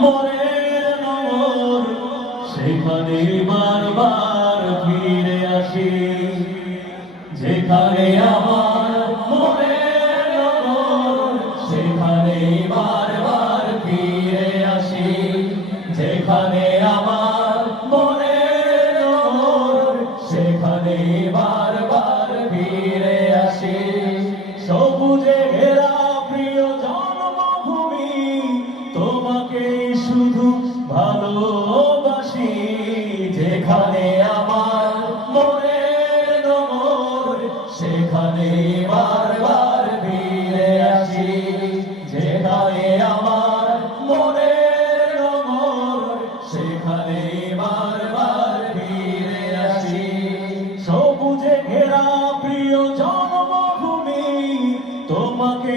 মনের নগর সেখানে বারবার ফিরে আসি। যেখানে আমার যেখানে আমার মনের নগর সেখানে বারবার ফিরে আসি। যেখানে আমার মনের নগর সেখানে বারবার ফিরে আসি। সবুজে ঘেরা প্রিয় জন্মভূমি, তোমাকে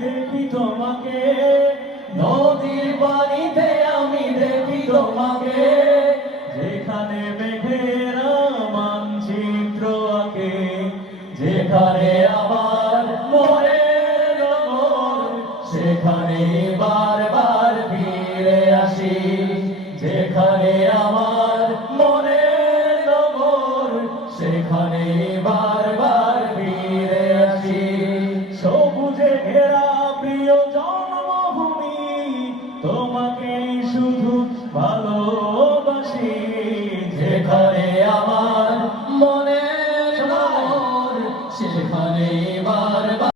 দেখি তোমাকে। নদীর পানিতে আমি দেখি তোমাকে। তোমাকে শুধু ভালোবাসি যেখানে